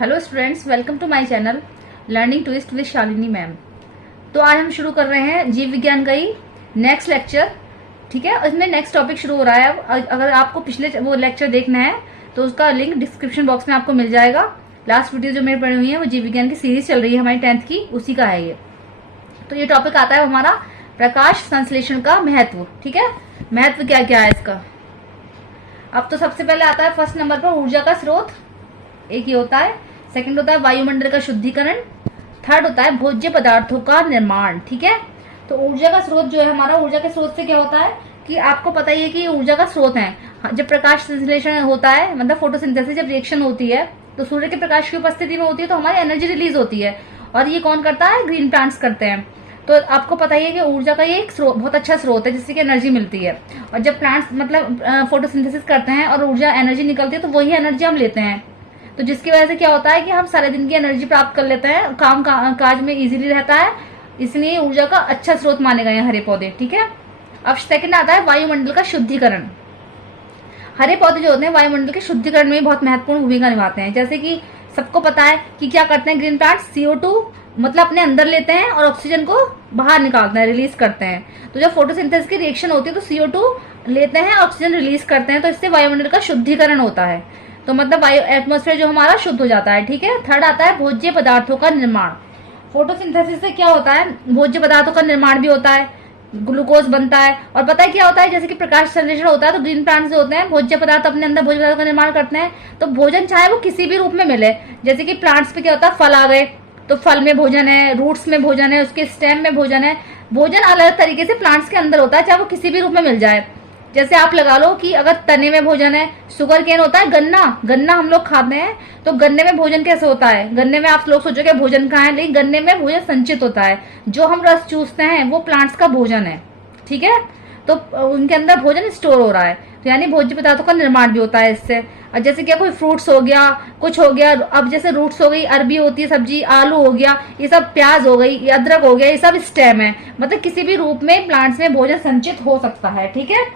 Hello students, welcome to my channel learning twist with Shalini ma'am. तो आज हम शुरू कर रहे हैं जीव विज्ञान का ही नेक्स्ट लेक्चर। ठीक है, इसमें नेक्स्ट टॉपिक शुरू हो रहा है। अब अगर आपको पिछले वो लेक्चर देखना है तो उसका लिंक डिस्क्रिप्शन बॉक्स में आपको मिल जाएगा। लास्ट वीडियो जो मेरे पढ़ी हुई है वो जीव विज्ञान की सीरीज चल रही है हमारी 10th की, उसी का है ये। तो ये टॉपिक आता है हमारा प्रकाश संश्लेषण का महत्व। ठीक है, महत्व क्या क्या है इसका। अब तो सबसे पहले आता है फर्स्ट नंबर पर ऊर्जा का स्रोत, एक ये होता है। सेकंड होता है वायुमंडल का शुद्धिकरण। थर्ड होता है भोज्य पदार्थों का निर्माण। ठीक है, तो ऊर्जा का स्रोत जो है हमारा, ऊर्जा के स्रोत से क्या होता है कि आपको पता ही है कि ऊर्जा का स्रोत है। जब प्रकाश संश्लेषण होता है, मतलब फोटोसिंथेसिस, जब रिएक्शन होती है तो सूर्य के प्रकाश की उपस्थिति में होती है तो हमारी एनर्जी रिलीज होती है। और ये कौन करता है? ग्रीन प्लांट्स करते हैं। तो आपको पता ही है कि ऊर्जा का ये एक स्रोत, बहुत अच्छा स्रोत है जिससे कि एनर्जी मिलती है। और जब प्लांट्स मतलब फोटोसिंथेसिस करते हैं और ऊर्जा एनर्जी निकलती है तो वही एनर्जी हम लेते हैं। तो जिसकी वजह से क्या होता है कि हम सारे दिन की एनर्जी प्राप्त कर लेते हैं, काम काज में इजीली रहता है। इसलिए ऊर्जा का अच्छा स्रोत माने गए हैं हरे पौधे। ठीक है, अब सेकंड आता है वायुमंडल का शुद्धिकरण। हरे पौधे जो होते हैं वायुमंडल के शुद्धिकरण में बहुत महत्वपूर्ण भूमिका निभाते हैं। जैसे कि सबको पता है कि क्या करते हैं ग्रीन प्लांट्स, CO2 मतलब अपने अंदर लेते हैं और ऑक्सीजन को बाहर निकालते हैं, रिलीज करते हैं। तो जब फोटोसिंथेसिस की रिएक्शन होती है तो CO2 लेते हैं, ऑक्सीजन रिलीज करते हैं, तो इससे वायुमंडल का शुद्धिकरण होता है। तो मतलब वायु एटमॉस्फेयर जो हमारा शुद्ध हो जाता है। ठीक है, थर्ड आता है भोज्य पदार्थों का निर्माण। फोटोसिंथेसिस से क्या होता है, भोज्य पदार्थों का निर्माण भी होता है, ग्लूकोज बनता है। और पता है क्या होता है, जैसे कि प्रकाश संश्लेषण होता है तो ग्रीन प्लांट्स जो होते हैं भोज्य पदार्थ अपने अंदर भोज्य पदार्थों का निर्माण करते हैं। तो भोजन चाहे वो किसी भी रूप में मिले, जैसे कि प्लांट्स पे क्या होता है, फल आ गए तो फल में भोजन है, रूट्स में भोजन है, उसके स्टेम में भोजन है। भोजन अलग तरीके से प्लांट्स के अंदर होता है, चाहे वो किसी भी रूप में मिल जाए। जैसे आप लगा लो कि अगर तने में भोजन है, शुगर केन होता है, गन्ना हम लोग खाते हैं तो गन्ने में भोजन कैसे होता है? गन्ने में आप लोग सोचोगे भोजन कहाँ है, लेकिन गन्ने में भोजन संचित होता है। जो हम रस चूसते हैं वो प्लांट्स का भोजन है। ठीक है, तो उनके अंदर भोजन स्टोर हो रहा है, तो यानी भोज्य पदार्थों का निर्माण भी होता है इससे। और जैसे क्या कोई फ्रूट्स हो गया, कुछ हो गया, अब जैसे रूट्स हो गई, अरबी होती है सब्जी, आलू हो गया, ये सब, प्याज हो गई, ये अदरक हो गया, ये सब स्टेम है। मतलब किसी भी रूप में प्लांट्स में भोजन संचित हो सकता है। ठीक है,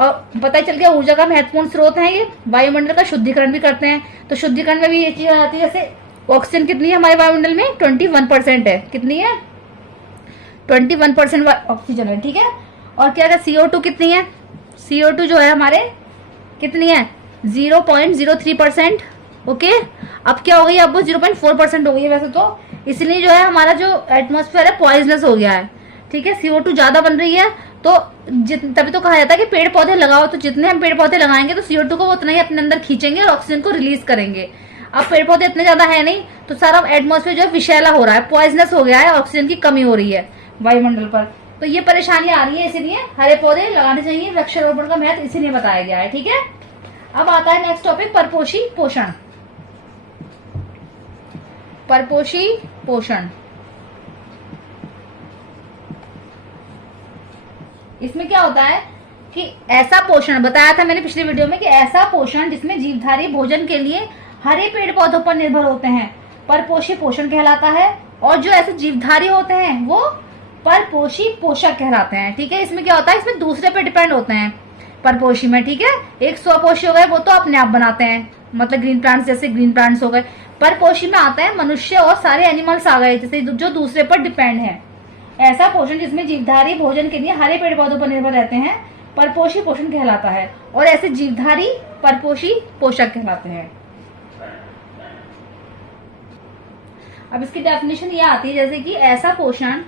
और पता चल गया ऊर्जा का महत्वपूर्ण स्रोत है ये। वायुमंडल का शुद्धिकरण भी करते हैं, तो शुद्धिकरण में भी ये चीज आती है। जैसे ऑक्सीजन कितनी है हमारे वायुमंडल में? 21% है। कितनी है? 21% ऑक्सीजन है। ठीक है, और क्या है CO2 कितनी है? CO2 जो है हमारे कितनी है? 0.03%। ओके, अब क्या हो गई? अब वो 0.4% हो गई है वैसे तो। इसलिए जो है हमारा जो एटमॉस्फेयर है पॉइजनस हो गया है। ठीक है, CO2 ज्यादा बन रही है तो तभी तो कहा जाता है कि पेड़ पौधे लगाओ। तो जितने हम पेड़ पौधे लगाएंगे तो CO2 को वो उतना ही अपने अंदर खींचेंगे और ऑक्सीजन को रिलीज करेंगे। अब पेड़ पौधे इतने ज्यादा है नहीं तो सारा एटमॉस्फेयर जो है विषैला हो रहा है, पॉइजनस हो गया है, ऑक्सीजन की कमी हो रही है वायुमंडल पर। तो ये परेशानी आ रही है, इसीलिए हरे पौधे लगाने चाहिए। वृक्षारोपण का महत्व इसीलिए बताया गया है। ठीक है, अब आता है नेक्स्ट टॉपिक परपोषी पोषण। परपोषी पोषण, इसमें क्या होता है कि ऐसा पोषण बताया था मैंने पिछली वीडियो में कि ऐसा पोषण जिसमें जीवधारी भोजन के लिए हरे पेड़ पौधों पर निर्भर होते हैं, परपोषी पोषण कहलाता है। और जो ऐसे जीवधारी होते हैं वो परपोषी पोषक कहलाते हैं। ठीक है, इसमें क्या होता है, इसमें दूसरे पे डिपेंड होते हैं परपोषी में। ठीक है, एक स्वपोषी हो गए वो तो अपने आप बनाते हैं, मतलब ग्रीन प्लांट्स, जैसे ग्रीन प्लांट्स हो गए। परपोषी में आता है मनुष्य और सारे एनिमल्स आ गए जैसे जो दूसरे पर डिपेंड है। ऐसा पोषण जिसमें जीवधारी भोजन के लिए हरे पेड़ पौधों पर निर्भर रहते हैं परपोषी पोषण कहलाता है। और ऐसे जीवधारी परपोषी पोषक कहलाते हैं। अब इसकी डेफिनेशन ये आती है जैसे कि ऐसा पोषण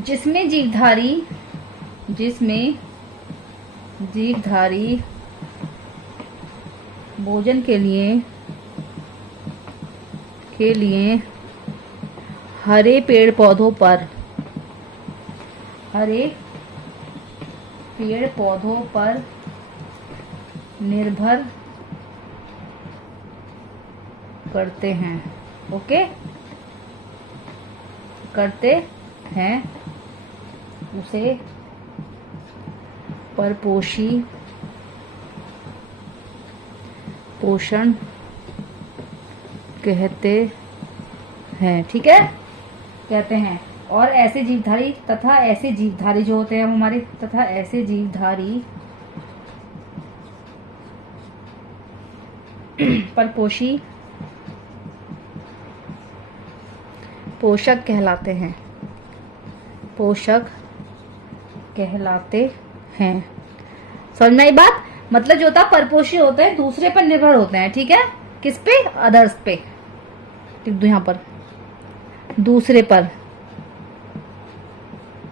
जिसमें जीवधारी भोजन के लिए हरे पेड़ पौधों पर निर्भर करते हैं। ओके, करते हैं, उसे परपोषी पोषण कहते हैं। ठीक है, कहते हैं। और ऐसे जीवधारी जो होते हैं हमारे, तथा ऐसे जीवधारी परपोषी पोषक कहलाते हैं, पोषक कहलाते हैं। समझ में आई बात? मतलब जो होता है परपोषी होते हैं, दूसरे पर निर्भर होते हैं, ठीक है। किस पे? अदर्स पे। लिख दो यहां पर, दूसरे पर,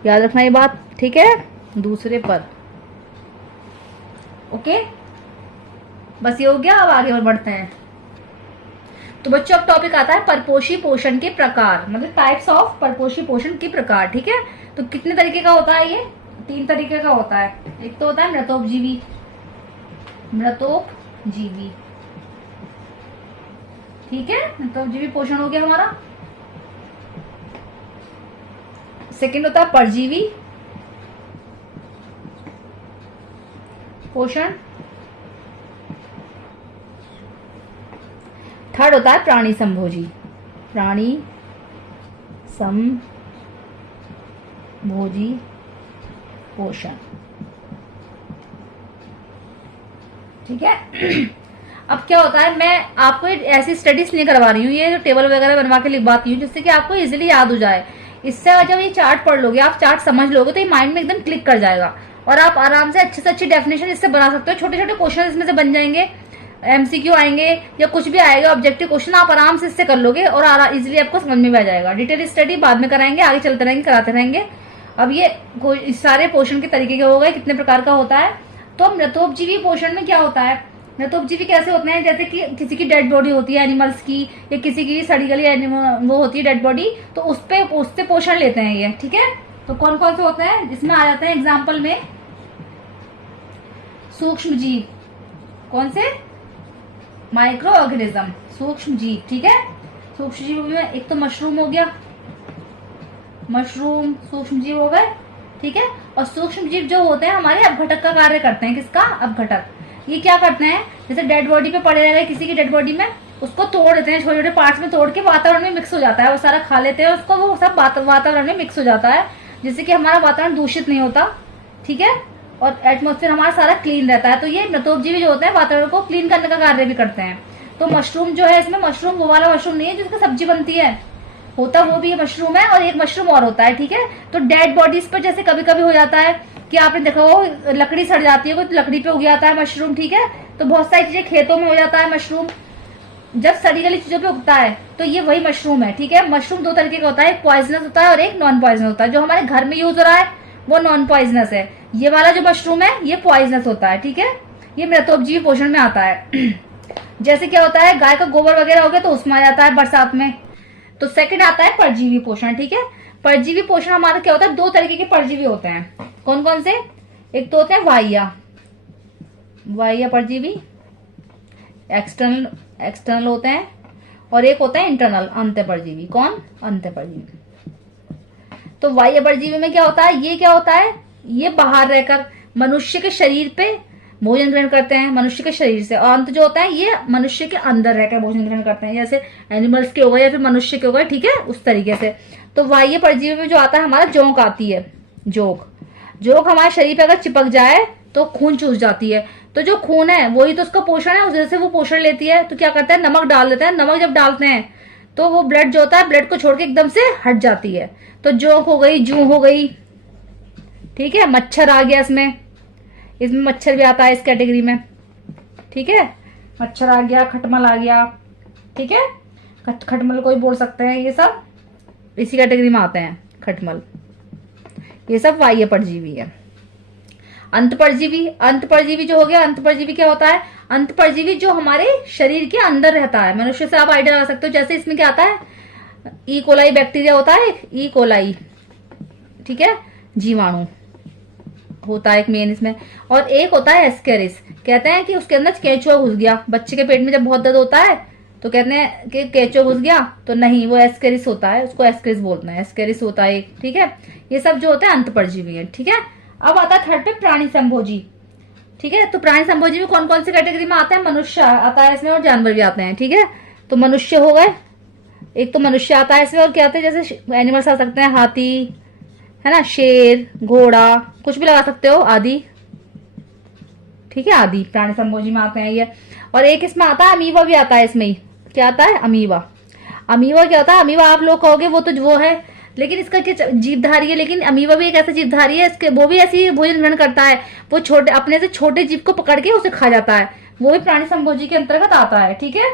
याद रखना ये बात, ठीक है, दूसरे पर। ओके, बस ये हो गया। अब आगे और बढ़ते हैं। तो बच्चों अब टॉपिक आता है परपोषी पोषण के प्रकार, मतलब टाइप्स ऑफ परपोषी पोषण के प्रकार, ठीक है। तो कितने तरीके का होता है ये? 3 तरीके का होता है। एक तो होता है मृतोपजीवी, मृतोपजीवी, ठीक है, मृतोपजीवी पोषण हो गया हमारा। सेकंड होता है परजीवी पोषण। थर्ड होता है प्राणी संभोजी, प्राणी संभोजी पोषण, ठीक है। अब क्या होता है, मैं आपको ऐसी स्टडीज नहीं करवा रही हूँ, ये जो टेबल वगैरह बनवा के लिखवाती हूँ जिससे कि आपको इजीली याद हो जाए। इससे जब ये चार्ट पढ़ लोगे, आप चार्ट समझ लोगे, तो ये माइंड में एकदम क्लिक कर जाएगा और आप आराम से अच्छी डेफिनेशन इससे बना सकते हो। छोटे छोटे क्वेश्चन इसमें से बन जाएंगे, एमसीक्यू आएंगे या कुछ भी आएगा ऑब्जेक्टिव क्वेश्चन, आप आराम से इससे कर लोगे और इजिली आपको समझ में भी आ जाएगा। डिटेल स्टडी बाद में कराएंगे, आगे चलते रहेंगे, कराते रहेंगे। अब ये सारे पोषण के तरीके के हो गए, कितने प्रकार का होता है। तो मृतोपजीवी पोषण में क्या होता है, मृतोपजीवी कैसे होते हैं, जैसे कि किसी की डेड बॉडी होती है एनिमल्स की, या किसी की सड़ी गली एनिमल वो होती है डेड बॉडी, तो उससे पोषण लेते हैं ये, ठीक है। तो कौन कौन से होते हैं, जिसमें आ जाते हैं एग्जाम्पल में सूक्ष्म जीव, कौन से, माइक्रो ऑर्गेनिज्म, सूक्ष्म जीव, ठीक है। सूक्ष्म जीव में एक तो मशरूम हो गया, मशरूम सूक्ष्म जीव हो गए, ठीक है। और सूक्ष्म जीव जो होते हैं हमारे अपघटक का कार्य करते हैं। किसका? अपघटक। ये क्या करते हैं, जैसे डेड बॉडी पे पड़े रह गए किसी की डेड बॉडी में, उसको तोड़ देते हैं, छोटे छोटे पार्ट्स में तोड़ के वातावरण में मिक्स हो जाता है, वो सारा खा लेते हैं उसको, वो सब वातावरण में मिक्स हो जाता है, जिससे कि हमारा वातावरण दूषित नहीं होता, ठीक है, और एटमोस्फेयर हमारा सारा क्लीन रहता है। तो ये मृतोपजीवी जो होते हैं वातावरण को क्लीन करने का कार्य भी करते हैं। तो मशरूम जो है, इसमें मशरूम वो वाला मशरूम नहीं है जिसका सब्जी बनती है, होता वो भी मशरूम है, और एक मशरूम और होता है, ठीक है। तो डेड बॉडीज पर जैसे कभी कभी हो जाता है कि आपने देखा हो लकड़ी सड़ जाती है, कोई लकड़ी पे उग जाता है मशरूम, ठीक है। तो बहुत सारी चीजें खेतों में हो जाता है मशरूम, जब सड़ी गली चीजों पे उगता है, तो ये वही मशरूम है, ठीक है। मशरूम 2 तरीके का होता है, एक पॉइजनस होता है और एक नॉन पॉइजनस होता है। जो हमारे घर में यूज हो रहा है वो नॉन पॉइजनस है, ये वाला जो मशरूम है ये पॉइजनस होता है, ठीक है। ये मृतोपजीवी पोषण में आता है। जैसे क्या होता है, गाय का गोबर वगैरह हो गया तो उसमें आ जाता है बरसात में। तो सेकंड आता है परजीवी पोषण, ठीक है। परजीवी पोषण हमारा क्या होता है, 2 तरीके के परजीवी होते हैं। कौन कौन से? एक तो होते हैं बाह्य परजीवी, एक्सटर्नल होते हैं, और एक होता है इंटरनल अंत्य परजीवी। कौन? अंत्य परजीवी। तो बाह्य परजीवी में क्या होता है, ये क्या होता है, ये बाहर रहकर मनुष्य के शरीर पे भोजन ग्रहण करते हैं, मनुष्य के शरीर से। और अंत जो होता है ये मनुष्य के अंदर रहकर भोजन ग्रहण करते हैं, जैसे एनिमल्स के हो गए या फिर मनुष्य के हो गए, ठीक है, उस तरीके से। तो बाह्य परजीवी में जो आता है हमारा जोंक आती है, जोंक हमारे शरीर पे अगर चिपक जाए तो खून चूस जाती है। तो जो खून है वही तो उसका पोषण है, उस वजह से वो पोषण लेती है। तो क्या करता है, नमक डाल देता है, नमक जब डालते हैं तो वो ब्लड जो होता है ब्लड को छोड़ के एकदम से हट जाती है। तो जोंक हो गई, जू हो गई, ठीक है। मच्छर आ गया, इसमें मच्छर भी आता है इस कैटेगरी में, ठीक है। मच्छर आ गया, खटमल आ गया, ठीक है, खटमल को ही बोल सकते हैं, ये सब इसी कैटेगरी में आते हैं, खटमल, ये सब बाह्य परजीवी है। अंत परजीवी जो हो गया, अंत परजीवी क्या होता है, अंत परजीवी जो हमारे शरीर के अंदर रहता है। मनुष्य से आप आइडिया लगा सकते हो, जैसे इसमें क्या आता है, ई कोलाई बैक्टीरिया होता है, ई कोलाई, ठीक है, जीवाणु होता है एक मेन इसमें। और एक होता है एस्केरिस, कहते हैं कि उसके अंदर केंचुआ घुस गया। बच्चे के पेट में जब बहुत दर्द होता है तो कहते हैं कि केंचुआ घुस गया, तो नहीं, वो एस्केरिस होता है, उसको एस्केरिस बोलते हैं, एस्केरिस होता है, ठीक है। ये सब जो होता है अंत परजीवी है, ठीक है। अब आता है थर्ड पे प्राणी संभोजी, ठीक है। तो प्राणी संभोजी में कौन कौन सी कैटेगरी में आता है, मनुष्य आता है इसमें और जानवर भी आते हैं, ठीक है। तो मनुष्य हो गए, एक तो मनुष्य आता है इसमें, और क्या आते हैं, जैसे एनिमल्स आ सकते हैं, हाथी है ना, शेर, घोड़ा, कुछ भी लगा सकते हो, आदि, ठीक है, आदि प्राणी संभोजी में आते हैं ये। और एक इसमें आता है अमीबा भी आता है इसमें ही। क्या आता है? अमीबा। अमीबा क्या होता है? अमीबा आप लोग कहोगे वो तो वो है, लेकिन इसका क्या जीवधारी है, लेकिन अमीबा भी एक ऐसा जीवधारी है, इसके वो भी ऐसी भोजन ग्रहण करता है। वो छोटे अपने से छोटे जीव को पकड़ के उसे खा जाता है, वो भी प्राणी संभोजी के अंतर्गत आता है। ठीक है,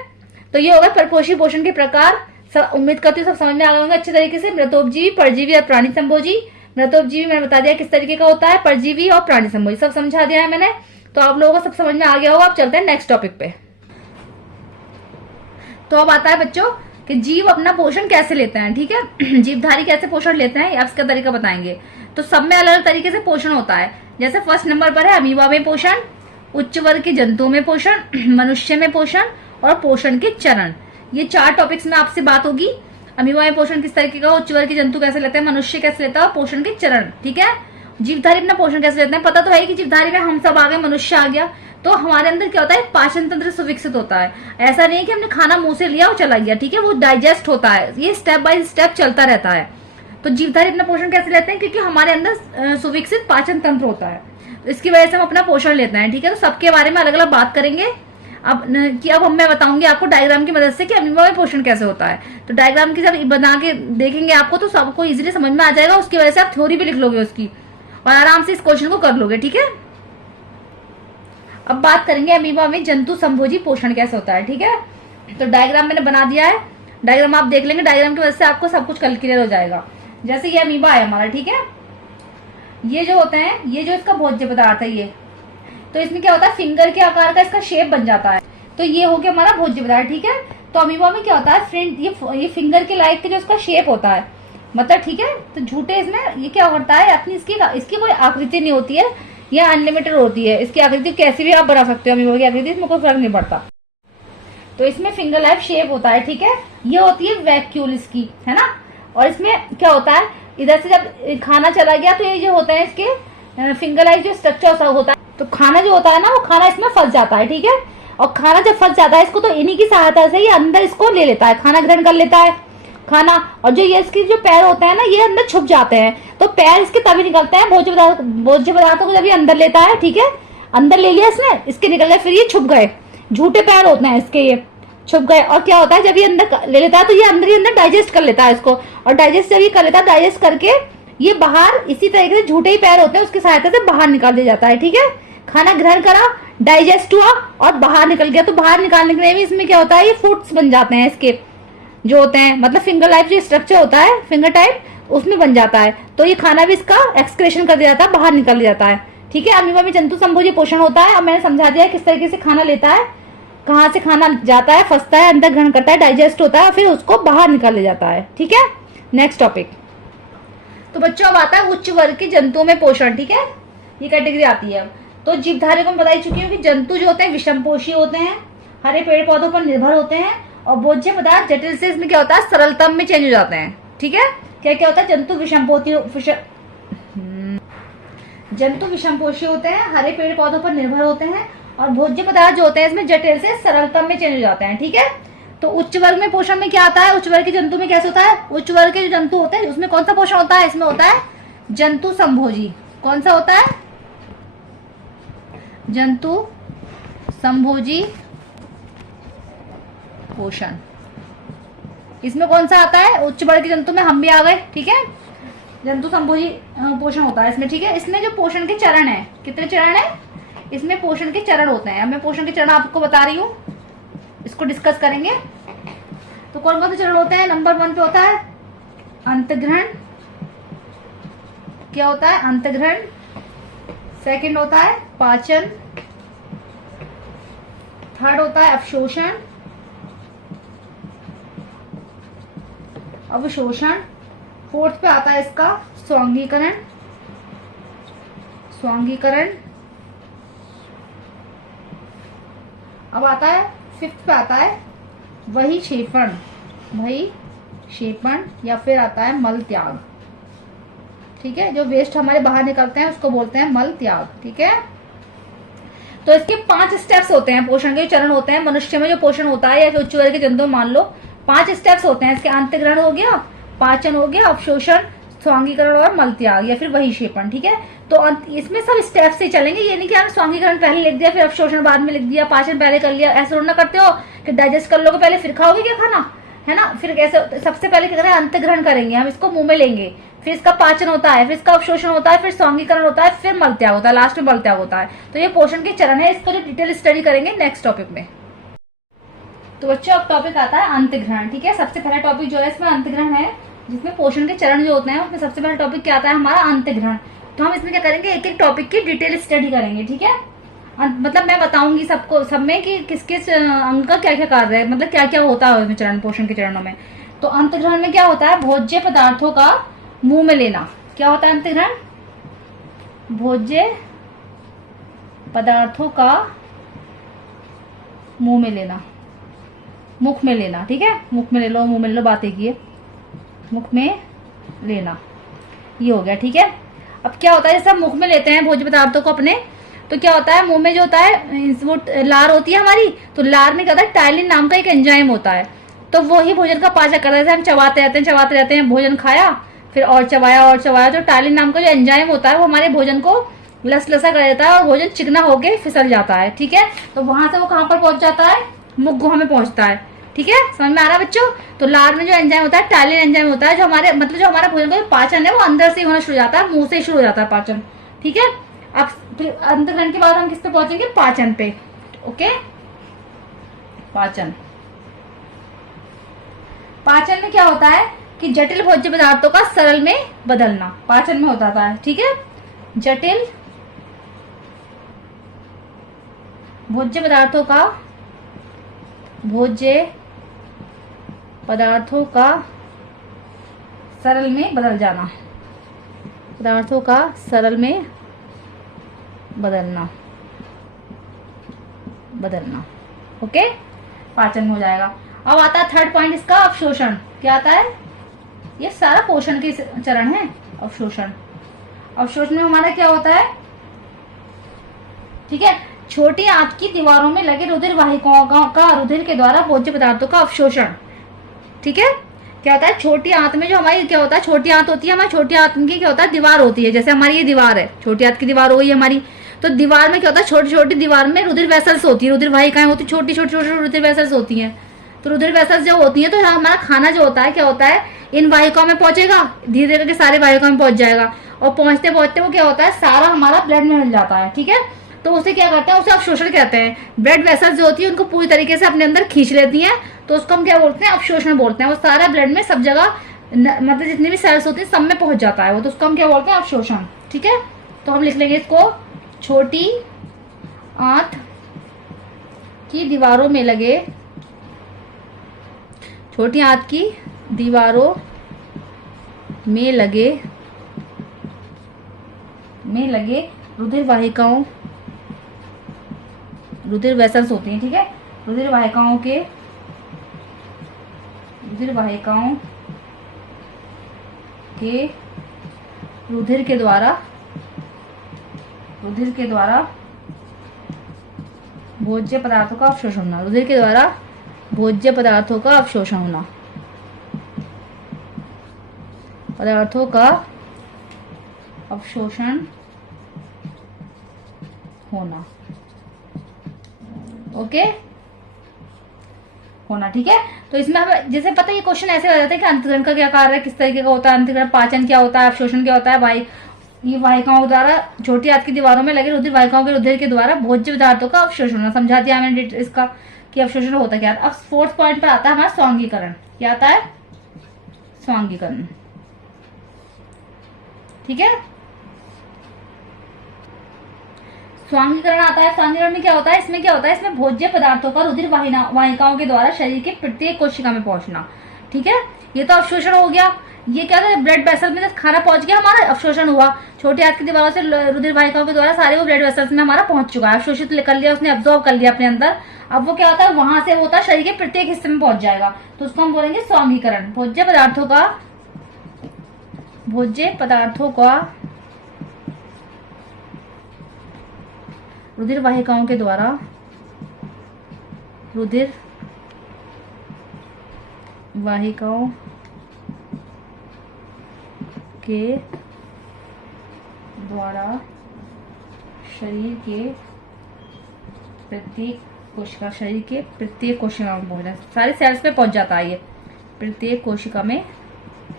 तो ये होगा परपोषी पोषण के प्रकार। सब उम्मीद करती हूँ सब समझ में आ गए होंगे अच्छे तरीके से। मृतोपजीवी, परजीवी और प्राणी संभोजी। मृतोपजीवी मैंने बता दिया किस तरीके का होता है, परजीवी और प्राणी संभोजी सब समझा दिया है मैंने, तो आप लोगों को सब समझ में आ गया होगा। अब चलते हैं नेक्स्ट टॉपिक पे। तो अब आता है बच्चों कि जीव अपना पोषण कैसे लेते हैं। ठीक है, जीवधारी कैसे पोषण लेते हैं इसका तरीका बताएंगे। तो सब में अलग अलग तरीके से पोषण होता है। जैसे फर्स्ट नंबर पर है अमीबा में पोषण, उच्च वर्ग के जंतुओं में पोषण, मनुष्य में पोषण और पोषण के चरण। ये 4 टॉपिक्स में आपसे बात होगी। अमीबा में पोषण किस तरीके का, उच्च वर्ग के जंतु कैसे लेते हैं, मनुष्य कैसे लेता है और पोषण के चरण। ठीक है, जीवधारी अपना पोषण कैसे लेते हैं पता तो है कि जीवधारी में हम सब आ गए, मनुष्य आ गया, तो हमारे अंदर क्या होता है, पाचन तंत्र सुविकसित होता है। ऐसा नहीं कि हमने खाना मुंह से लिया और चला गया। ठीक है, वो डाइजेस्ट होता है, ये स्टेप बाय स्टेप चलता रहता है। तो जीवधारी अपना पोषण कैसे लेते हैं, क्योंकि हमारे अंदर सुविकसित पाचन तंत्र होता है, तो इसकी वजह से हम अपना पोषण लेते हैं। ठीक है, तो सबके बारे में अलग अलग बात करेंगे। अब मैं बताऊंगी आपको डायग्राम की मदद से कि अमीबा में पोषण कैसे होता है। तो डायग्राम की जब बना के देखेंगे आपको तो सबको इजीली समझ में आ जाएगा, उसकी वजह से आप थ्योरी भी लिख लोगे उसकी और आराम से इस क्वेश्चन को कर लोगे। ठीक है, अब बात करेंगे अमीबा में जंतु संभोजी पोषण कैसे होता है। ठीक है, तो डायग्राम मैंने बना दिया है, डायग्राम आप देख लेंगे, डायग्राम की वजह से आपको सब कुछ क्लियर हो जाएगा। जैसे ये अमीबा है हमारा, ठीक है, ये जो होते हैं, ये जो इसका भोज्य पदार्थ है ये, तो इसमें क्या होता है, फिंगर के आकार का इसका शेप बन जाता है, तो ये हो गया हमारा भोज्य पदार्थ। ठीक है, तो अमीबा में क्या होता है फ्रेंड, ये फिंगर के लाइक का जो इसका शेप होता है, मतलब ठीक है, तो झूठे इसमें ये क्या होता है, अपनी इसकी कोई आकृति नहीं होती है, ये अनलिमिटेड होती है, इसकी आकृति कैसी भी आप बना सकते हो अमीबा की आकृति, इसमें कोई फर्क नहीं पड़ता। तो इसमें फिंगर लाइक शेप होता है। ठीक है, ये होती है वैक्यूल इसकी, है ना। और इसमें क्या होता है, इधर से जब खाना चला गया तो ये जो होता है इसके फिंगर लाइक जो स्ट्रक्चर होता है, तो खाना जो होता है ना वो खाना इसमें फंस जाता है। ठीक है, और खाना जब फंस जाता है इसको, तो इन्हीं की सहायता से ये अंदर इसको ले लेता है, खाना ग्रहण कर लेता है खाना। और जो ये इसके जो पैर होते हैं ना, ये अंदर छुप जाते हैं, तो पैर इसके तभी निकलते हैं भोज्य पदार्थों को जब ये अंदर लेता है। ठीक है, अंदर ले लिया इसने, इसके निकल गए, फिर ये छुप गए, झूठे पैर होते हैं इसके, ये छुप गए। और क्या होता है, जब ये अंदर ले लेता है तो ये अंदर ही अंदर डाइजेस्ट कर लेता है इसको, और डाइजेस्ट जब ये कर लेता है, डाइजेस्ट करके ये बाहर इसी तरीके से झूठे ही पैर होते हैं उसकी सहायता से बाहर निकाल दिया जाता है। ठीक है, खाना ग्रहण करा, डाइजेस्ट हुआ और बाहर निकल गया, तो बाहर निकालने के लिए भी इसमें क्या होता है, ये फूड्स बन जाते हैं इसके जो होते हैं, मतलब फिंगर लाइक जो स्ट्रक्चर होता है फिंगर टाइप, उसमें बन जाता है, तो ये खाना भी इसका एक्सक्रेशन कर दिया जाता है, बाहर निकल जाता है। ठीक है, अमीबा में जंतु संभोजी पोषण होता है। अब मैंने समझा दिया किस तरीके से खाना लेता है, कहाँ से खाना जाता है, फंसता है, अंदर ग्रहण करता है, डाइजेस्ट होता है, फिर उसको बाहर निकाल लिया जाता है। ठीक है, नेक्स्ट टॉपिक। तो बच्चों अब आता है उच्च वर्ग के जंतुओं में पोषण। ठीक है, ये कैटेगरी आती है। तो जीवधारी को मैं बता चुकी हूँ कि जंतु जो होते हैं विषमपोषी होते हैं, हरे पेड़ पौधों पर निर्भर होते हैं, और भोज्य पदार्थ जटिल से इसमें क्या होता है, सरलतम में चेंज हो जाते हैं। ठीक है, क्या क्या होता है, जंतु विषमपोषी होते हैं, हरे पेड़ पौधों पर निर्भर होते हैं, और भोज्य पदार्थ जो होते हैं इसमें जटिल से सरलतम में चेंज हो जाते हैं। ठीक है, तो उच्च वर्ग में पोषण में क्या आता है, उच्च वर्ग के जंतु में कैसे होता है, उच्च वर्ग के जो जंतु होते हैं उसमें कौन सा पोषण होता है, इसमें होता है जंतु संभोजी। कौन सा होता है, जंतु संभोजी पोषण। इसमें कौन सा आता है, उच्च वर्ग के जंतु में हम भी आ गए। ठीक है, जंतु संभोजी पोषण होता है इसमें। ठीक है, इसमें जो पोषण के चरण है, कितने चरण है इसमें, पोषण के चरण होते हैं। अब मैं पोषण के चरण आपको बता रही हूँ, इसको डिस्कस करेंगे। तो कौन कौन से चरण होते हैं, नंबर 1 पे होता है अंतग्रहण। क्या होता है, अंतग्रहण। सेकंड होता है पाचन। थर्ड होता है अवशोषण, अवशोषण। फोर्थ पे आता है इसका स्वांगीकरण, स्वांगीकरण। अब आता है फिफ्थ पे आता है वही क्षेपण, वही क्षेपण, या फिर आता है मल त्याग। ठीक है, जो वेस्ट हमारे बाहर निकलते हैं उसको बोलते हैं मल त्याग। ठीक है, तो इसके 5 स्टेप्स होते हैं, पोषण के चरण होते हैं। मनुष्य में जो पोषण होता है या फिर उच्च वर्ग के जंतु मान लो 5 स्टेप्स होते हैं इसके। अंतग्रहण हो गया, पाचन हो गया, अवशोषण, स्वांगीकरण और मलत्याग या फिर बहिक्षेपण। ठीक है, तो इसमें सब स्टेप से चलेंगे। ये नहीं कि आपने स्वांगीकरण पहले लिख दिया फिर अवशोषण बाद में लिख दिया, पाचन पहले कर लिया, ऐसा ना करते हो कि डाइजेस्ट कर लोगे पहले फिर खाओगे क्या खाना, है ना। फिर कैसे, सबसे पहले क्या करें, अंतग्रहण करेंगे, हम इसको मुंह में लेंगे, फिर इसका पाचन होता है, फिर इसका अवशोषण होता है, फिर स्वांगीकरण होता है, फिर मलत्याग होता है, लास्ट में मलत्याग होता है। तो ये पोषण के चरण है, इसको जो डिटेल स्टडी करेंगे नेक्स्ट टॉपिक में। तो बच्चों अब टॉपिक आता है अंतग्रहण। ठीक है, सबसे पहला टॉपिक जो है इसमें अंतग्रहण है, जिसमें पोषण के चरण जो होते हैं उसमें सबसे पहला टॉपिक क्या आता है हमारा, अंतग्रहण। तो हम इसमें क्या करेंगे, एक एक टॉपिक की डिटेल स्टडी करेंगे। ठीक है, मतलब मैं बताऊंगी सबको, सब में कि किस किस अंग का क्या क्या कार्य है, मतलब क्या क्या होता है चरण, पोषण के चरणों में। तो अंतग्रहण में क्या होता है, भोज्य पदार्थों का मुंह में लेना। क्या होता है अंतग्रहण, भोज्य पदार्थों का मुंह में लेना, मुख में लेना। ठीक है, मुख में ले लो, मुंह में ले लो, बात एक ही है, मुख में लेना, ये हो गया। ठीक है, अब क्या होता है, जैसे हम मुख में लेते हैं भोज्य पदार्थों को अपने, तो क्या होता है मुंह में जो होता है वो लार होती है हमारी, तो लार में क्या होता है, टाइलिन नाम का एक एंजाइम होता है, तो वो ही भोजन का पाचन करता है। जैसे हम चबाते रहते हैं, भोजन खाया फिर और चबाया, जो टाइलिन नाम का जो एंजाइम होता है वो हमारे भोजन को लसलसा कर देता है और भोजन चिकना होके फिसल जाता है। ठीक है, तो वहां से वो कहाँ पर पहुंच जाता है, मुख गुहा में पहुंचता है। ठीक है, समझ में आ रहा है बच्चों। तो लार में जो एंजाइम होता है, टाइलिन एंजाइम होता है, जो हमारे मतलब जो हमारा भोजन का पाचन है वो अंदर से होना शुरू हो जाता है, मुंह से शुरू हो जाता है पाचन। ठीक है, अब फिर अंतग्रहण के बाद हम किस पे पहुंचेंगे, पाचन पे। ओके, पाचन, पाचन में क्या होता है कि जटिल भोज्य पदार्थों का सरल में बदलना, पाचन में होता है। ठीक है, जटिल भोज्य पदार्थों का, भोज्य पदार्थों का सरल में बदल जाना, पदार्थों का सरल में बदलना, ओके, पाचन में हो जाएगा। अब आता है थर्ड पॉइंट इसका, अवशोषण। क्या आता है, ये सारा पोषण के चरण है। अवशोषण, अवशोषण में हमारा क्या होता है, ठीक है, छोटी आंत की दीवारों में लगे रुधिर वाहिकाओं का रुधिर के द्वारा भोज्य पदार्थों का अवशोषण। ठीक है, क्या होता है, छोटी आंत में जो हमारी क्या होता है, छोटी आंत होती है हमारी, छोटी आंत की क्या होता है, दीवार होती है। जैसे हमारी ये दीवार है, छोटी आंत की दीवार हो गई हमारी, तो दीवार में क्या होता है, छोटी छोटी दीवार में रुधिर वेसल्स होती है, रुधिर वाहिकाएं होती है, छोटी छोटी छोटी रुधिर वेसल्स होती हैं। तो रुधिर वेसल्स जो होती है, तो हमारा खाना जो होता है क्या होता है, इन वाहिकाओं में पहुंचेगा, धीरे धीरे करके सारे वाहिकाओं में पहुंच जाएगा, और पहुंचते पहुंचते वो क्या होता है, सारा हमारा ब्लड में मिल जाता है। ठीक है, तो उसे क्या करते हैं, उसे अवशोषण कहते हैं। ब्लड वेसल्स जो होती है उनको पूरी तरीके से अपने अंदर खींच लेती हैं, तो उसको हम क्या बोलते हैं, अवशोषण बोलते हैं। वो सारा ब्लड में सब जगह मतलब जितनी भी सेल्स होती है सब में पहुंच जाता है वो, तो उसको हम क्या बोलते हैं, अवशोषण। ठीक है, तो हम लिख लेंगे इसको, छोटी आंत की दीवारों में लगे, छोटी आंत की दीवारों में लगे रुधिर वाहिकाओं, रुधिर वेसल्स होती हैं। ठीक है, रुधिर वाहिकाओं के रुधिर के द्वारा भोज्य पदार्थों का अवशोषण होना, रुधिर के द्वारा भोज्य पदार्थों का अवशोषण होना, पदार्थों का अवशोषण होना, ओके, होना। ठीक है, तो इसमें हमें जैसे पता है, ये क्वेश्चन ऐसे हो जाता है कि अंतग्रहण का क्या कार्य है, किस तरीके का होता है अंतग्रहण, पाचन क्या होता है, अवशोषण क्या होता है, ये वाहिकाओं द्वारा छोटी आंत की दीवारों में लगे रुधिर वाहिकाओं के रुधिर के द्वारा भोज्य पदार्थों का अवशोषण होना। समझा दिया मैंने इसका कि अवशोषण होता क्या है। अब फोर्थ पॉइंट पर आता है हमारा स्वांगीकरण। क्या आता है, स्वांगीकरण। ठीक है, स्वांगीकरण आता है। स्वांगीकरण में क्या होता है, इसमें क्या होता है, इसमें भोज्य पदार्थों का रुधिर वाहिकाओं के द्वारा शरीर के प्रत्येक कोशिका में पहुंचना। ठीक है, ये तो अवशोषण हो गया। ये क्या है, ब्लड वेसल में खाना पहुंच गया, हमारा अवशोषण हुआ, छोटी आंत की दीवारों से रुधिर वाहिकाओं के द्वारा सारे वो ब्लड वेसल्स में हमारा पहुंच चुका है, अवशोषित कर लिया, उसने अब्जॉर्ब कर लिया अपने अंदर। अब वो क्या होता है, वहां से होता है शरीर के प्रत्येक हिस्से में पहुंच जाएगा, तो उसको हम बोलेंगे स्वांगीकरण। भोज्य पदार्थों का रुधिर वाहिकाओं के द्वारा के द्वारा शरीर के प्रत्येक कोशिका, शरीर के प्रत्येक कोशिका में पहुंचना, सारे सेल्स पे पहुंच जाता है ये, प्रत्येक कोशिका में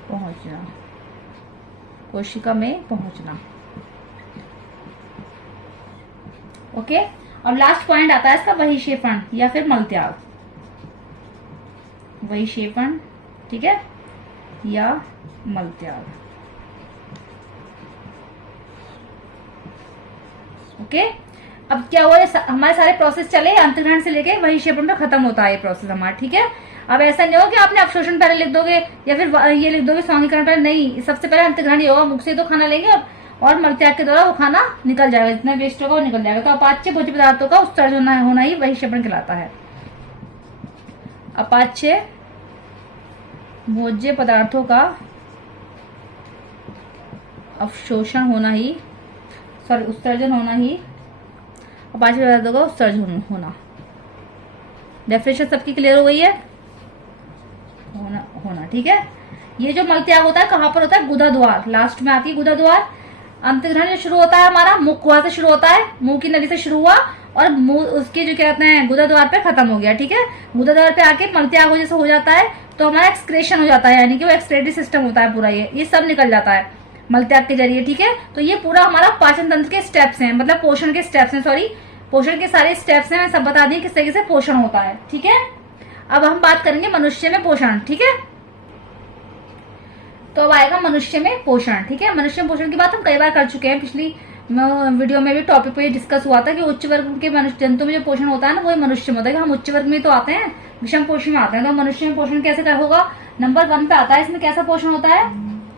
पहुंचना, कोशिका में पहुंचना। ओके, और लास्ट पॉइंट आता है इसका बहिक्षेपण या फिर मलत्याग। बहिक्षेपण, ठीक है, या मलत्याग। ओके, अब क्या हुआ, हमारे सारे प्रोसेस चले, अंतर्ग्रहण से लेके बहिक्षेपण पे खत्म होता है ये प्रोसेस हमारा, ठीक है। अब ऐसा नहीं होगा कि आपने अवशोषण पहले लिख दोगे या फिर ये लिख दोगे स्वांगीकरण पहले, नहीं, सबसे पहले अंतर्ग्रहण ही होगा, मुख से तो खाना लेंगे और मलत्याग के द्वारा वो खाना निकल जाएगा, जितना वेस्ट होगा वो निकल जाएगा। तो अपाच्य भोज्य पदार्थों का उत्सर्जन होना ही बहिक्षेपण कहलाता है। अपाच्य भोज्य पदार्थों का अवशोषण होना ही, सॉरी उत्सर्जन होना ही अपाच्य पदार्थों का उत्सर्जन होना। डेफिनेशन सबकी क्लियर हो गई है? होना, ठीक है। ये जो मलत्याग होता है कहाँ पर होता है? गुदा द्वार, लास्ट में आती है गुदा द्वार। अंतर्ग्रहण जो शुरू होता है हमारा मुख वहां से शुरू होता है, मुंह की नली से शुरू हुआ और मुंह उसके जो क्या कहते हैं गुदा द्वार पे खत्म हो गया, ठीक है। गुदा द्वार पे आके मलत्याग जैसे हो जाता है तो हमारा एक्सक्रेशन हो जाता है, यानी कि वो एक्सक्रेटरी सिस्टम होता है पूरा, ये सब निकल जाता है मलत्याग के जरिए, ठीक है। तो ये पूरा हमारा पाचन तंत्र के स्टेप्स हैं, मतलब पोषण के स्टेप्स हैं, सॉरी पोषण के सारे स्टेप्स हैं, मैं सब बता दी किस तरीके से पोषण होता है, ठीक है। अब हम बात करेंगे मनुष्य में पोषण, ठीक है। तो अब आएगा मनुष्य में पोषण, ठीक है। मनुष्य में पोषण की बात हम कई बार कर चुके हैं, पिछली वीडियो में भी टॉपिक पे डिस्कस हुआ था कि उच्च वर्ग के मनुष्य जंतु में जो पोषण होता है ना वो मनुष्य में होता है। कि हम उच्च वर्ग में तो आते हैं, विषम पोषण में आते हैं, तो मनुष्य में पोषण कैसे होगा? नंबर 1 पे आता है, इसमें कैसा पोषण होता है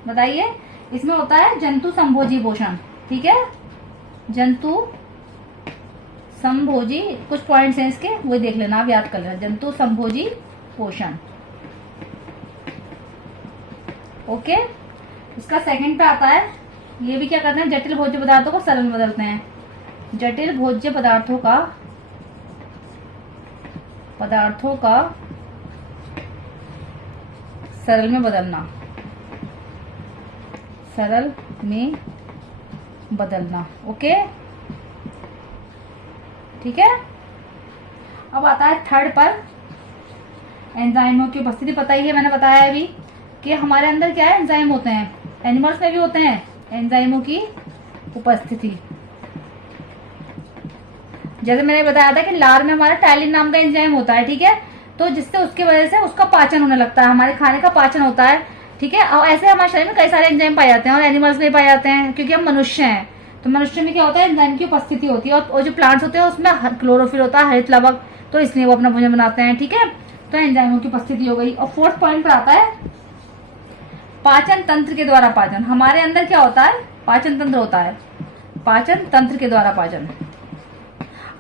बताइए? इसमें होता है जंतु संभोजी पोषण, ठीक है। जंतु संभोजी, कुछ पॉइंट्स हैं इसके वो देख लेना, आप याद कर लेना। जंतु संभोजी पोषण, ओके। इसका सेकंड पे आता है, ये भी क्या करते हैं? जटिल भोज्य पदार्थों को सरल में बदलते हैं। जटिल भोज्य पदार्थों का सरल में बदलना, सरल में बदलना, ओके, ठीक है। अब आता है थर्ड पर, एंजाइमों की उपस्थिति। पता ही है, मैंने बताया अभी कि हमारे अंदर क्या है, एंजाइम होते हैं, एनिमल्स में भी होते हैं एंजाइमों की उपस्थिति। जैसे मैंने बताया था कि लार में हमारा टाइलिन नाम का एंजाइम होता है, ठीक है। तो जिससे उसकी वजह से उसका पाचन होने लगता है, हमारे खाने का पाचन होता है, ठीक है। और ऐसे हमारे शरीर में कई सारे एंजाइम पाए जाते हैं और एनिमल्स में पाए जाते हैं, क्योंकि हम मनुष्य हैं। तो मनुष्य में क्या होता है? एंजाइम की उपस्थिति होती है, और जो प्लांट्स होते हैं उसमें क्लोरोफिल होता है, हरित लवक, तो इसलिए वो अपना भोजन बनाते हैं, ठीक है। तो एंजाइमों की उपस्थिति हो गई। और फोर्थ पॉइंट पर आता है पाचन तंत्र के द्वारा पाचन। हमारे अंदर क्या होता है? पाचन तंत्र होता है, पाचन तंत्र के द्वारा पाचन।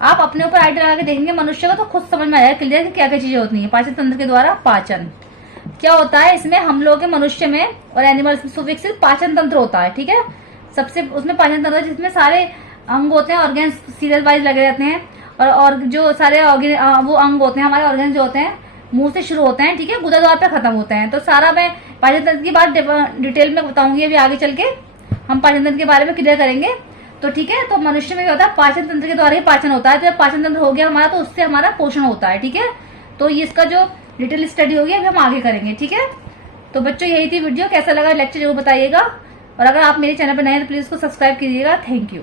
आप अपने ऊपर आइडिया लगा के देखेंगे मनुष्य को तो खुद समझ में आएगा क्लियर कि क्या क्या चीजें होती हैं। पाचन तंत्र के द्वारा पाचन क्या होता है? इसमें हम लोग के मनुष्य में और एनिमल्स में सुविकसित पाचन तंत्र होता है, ठीक है। सबसे उसमें पाचन तंत्र जिसमें सारे अंग होते हैं, ऑर्गेन्स सीरियल वाइज लगे रहते हैं, और जो सारे वो अंग होते हैं हमारे ऑर्गेन्स जो होते हैं मुंह से शुरू होते हैं, ठीक है, गुदा द्वार पे खत्म होते हैं। तो सारा मैं पाचन तंत्र की बात डिटेल में बताऊंगी, अभी आगे चल के हम पाचन तंत्र के बारे में क्लियर करेंगे, तो ठीक है। तो मनुष्य में क्या होता है? पाचन तंत्र के द्वारा ही पाचन होता है। तो जब पाचन तंत्र हो गया हमारा तो उससे हमारा पोषण होता है, ठीक है। तो ये इसका जो डिटेल स्टडी होगी अभी हम आगे करेंगे, ठीक है। तो बच्चों यही थी वीडियो, कैसा लगा लेक्चर जरूर बताइएगा, और अगर आप मेरे चैनल पर नए हैं तो प्लीज इसको सब्सक्राइब कीजिएगा। Thank you.